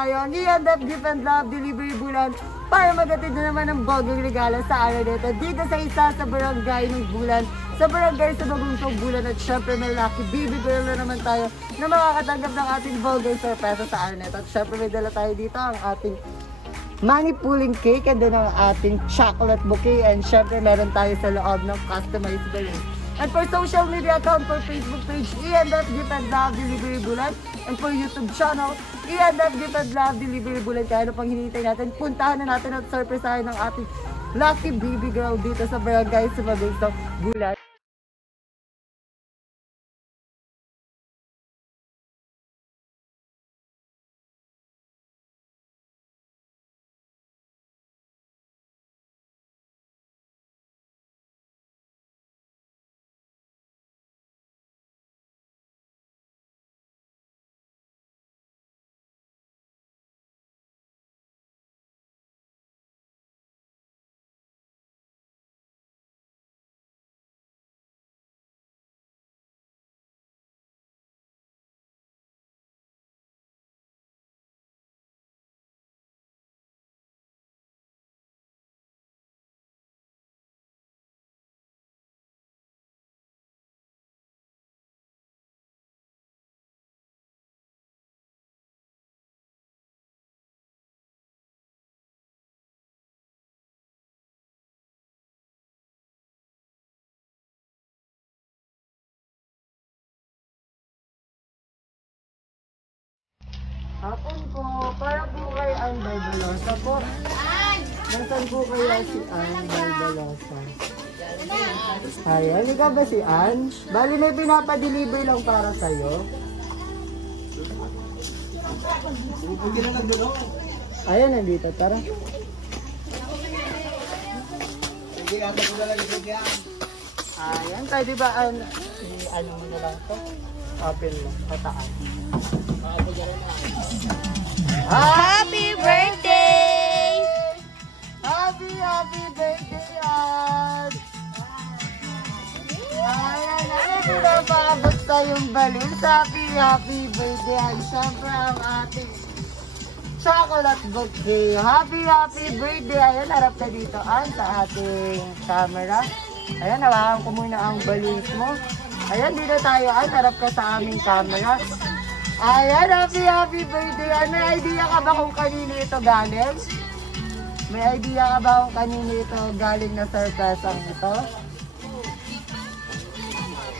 tayo ang E&F Gift and Love Delivery Bulan para magatid na naman ng bogong regalo sa araw nito dito sa isa sa barangay ng Bulan, sa barangay sa Bagunsong Bulan. At syempre may lucky baby girl na naman tayo na makakatanggap ng ating bogong sorpresa sa araw nito. At syempre may dala tayo dito ang ating money pulling cake and then ang ating chocolate bouquet, and syempre meron tayo sa loob ng customized balloon. And for social media account, for Facebook page, E&F Gift and Love Delivery Bulan, and for YouTube channel, E&F Gift and Love Delivery Bulan. Kaya ano pang hinihintay natin, puntahan na natin at surprisahin ng ating lucky baby girl dito sa barangay sa Bagunsong Bulan. Hapon po, para po kay Ann Barbalosa po. Nasaan po kaya si Ann Barbalosa? Ayan, ikaw ba si Ann? Bali may pinapadeliver lang para sa'yo. Ayan, nandito, tara. Ayan, pwede ba ano mo na lang to? Open mo, pataan. Happy birthday! Happy birthday, Ann! Ayan, ano pinapaabot tayong balloon? Happy birthday, Ann! Siyempre ang ating chocolate bouquet. Happy birthday! Ayan, harap ka dito, Ann, sa ating camera. Ayan, hawakan ko muna ang balloons mo. Ayan, dito tayo, Ann, harap ka sa aming camera. Ayan, happy birthday. May idea ka ba kung kanino ito galing? May idea ka ba kung kanino ito galing na surprise ito?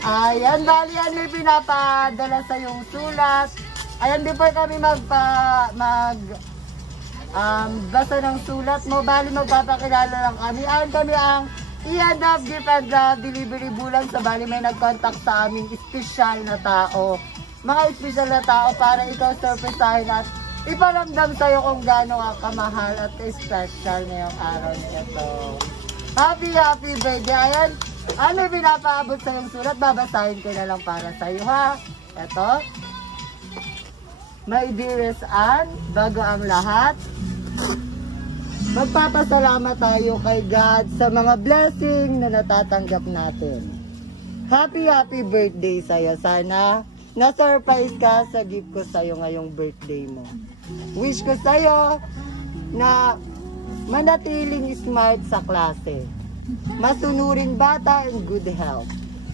Ayan, bali yan may pinapadala sa yung sulat. Ayan, before kami basa ng sulat mo, bali magpapakilala lang kami. Ayan kami ang E&F Gift and Love Delivery Bulan. Sa bali may nag-contact sa aming espesyal na tao. Mga espesyal na tao para ikaw surprisahin at iparamdam sa'yo kung gaano ka kamahal at special ngayong araw nito. Happy birthday. Ayan, ano pinapaabot sa yung sulat? Babasahin ko na lang para sa'yo, ha? Ito. My dearest Ann, bago ang lahat, magpapasalamat tayo kay God sa mga blessing na natatanggap natin. Happy birthday sa'yo. Sana na-surprise ka sa gift ko sa'yo ngayong birthday mo. Wish ko sa'yo na manatiling smart sa klase, masunurin bata and good health.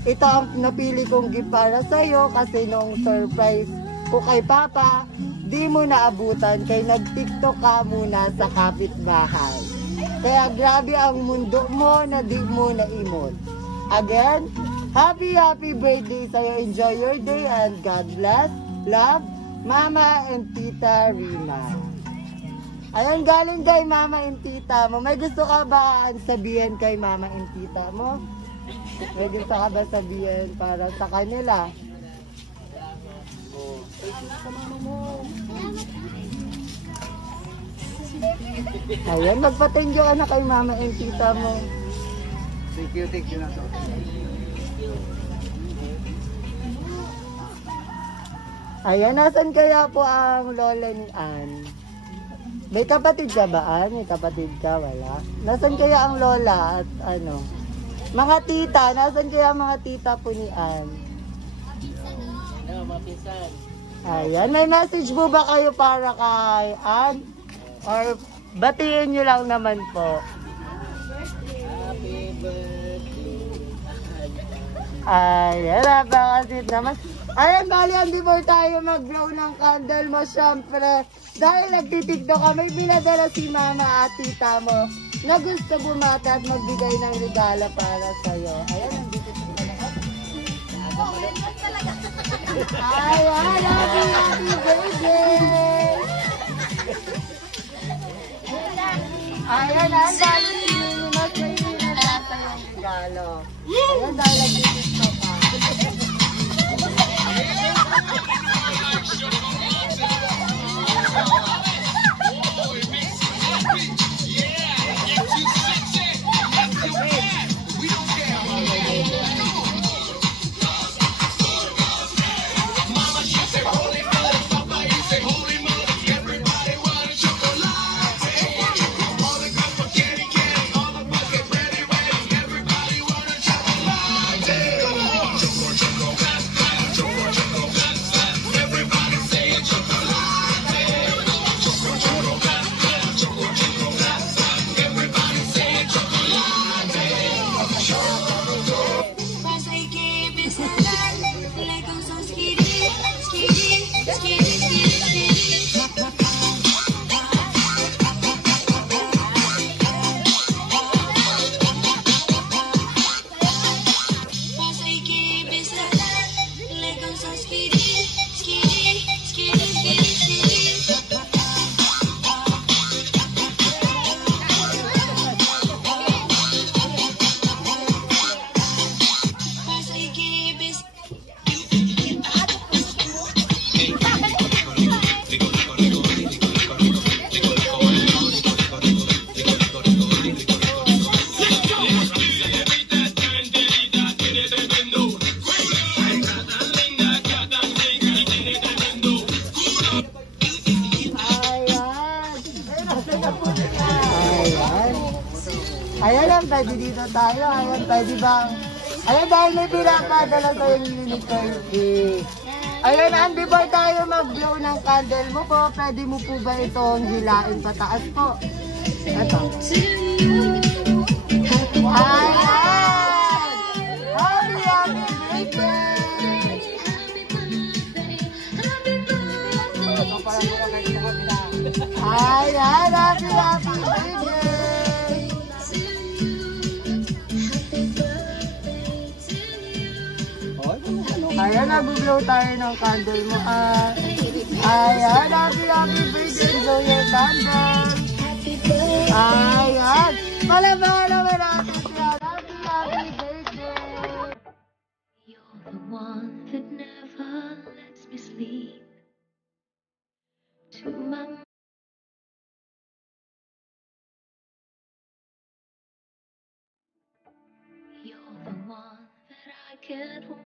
Ito ang napili kong gift para sa'yo kasi noong surprise ko kay Papa, di mo naabutan kay nag-TikTok ka muna sa kapitbahay. Kaya grabe ang mundo mo na di mo naimod. Again, happy birthday sa'yo. Enjoy your day and God bless. Love, Mama and Tita Rina. Ayan, galing kay Mama and Tita mo. May gusto ka ba sabihin kay Mama and Tita mo? May gusto ka ba sabihin para sa kanila? Ayan, magpa-thank you ka na kay Mama and Tita mo. Thank you na to. Ayan, nasan kaya po ang lola ni Ann? May kapatid ka ba, Ann? May kapatid ka? Wala. Nasan kaya ang lola at ano? Mga tita, nasan kaya mga tita po ni Ann? Ano, mga pinsan. Ayan, may message po ba kayo para kay Ann? Or batiin nyo lang naman po? Happy birthday. Ayan, napakasit naman. Ayan, bali, before tayo mag-blow ng candle mo, syempre, dahil nagtitiktok ka, may binadala si mama at tita mo na gusto bumata at magbigay ng regalo para sa'yo. Ayan, nandito po ka lahat. Ayan, happy birthday! Ayan, ang dali ni mas may binadala yung regalo. Ayan, dahil nagtitiktok ka. Ayan lang, pwede dito tayo. Ayan, pwede bang... Ayan, dahil may pinapadala sa yung Unique Turkey. Ayan, and before tayo mag-blow ng candle mo po, pwede mo po ba itong hilain pataas po? Ito. Ayan! Happy, happy birthday! Ayan, happy, happy birthday! Ayan, nag-blow tayo ng candle mo. Ayan, happy, happy birthday. Blow your candle. Ayan. Palabangan naman natin siya. Happy, happy birthday. You're the one that never lets me sleep. To my You're the one that I can't hold.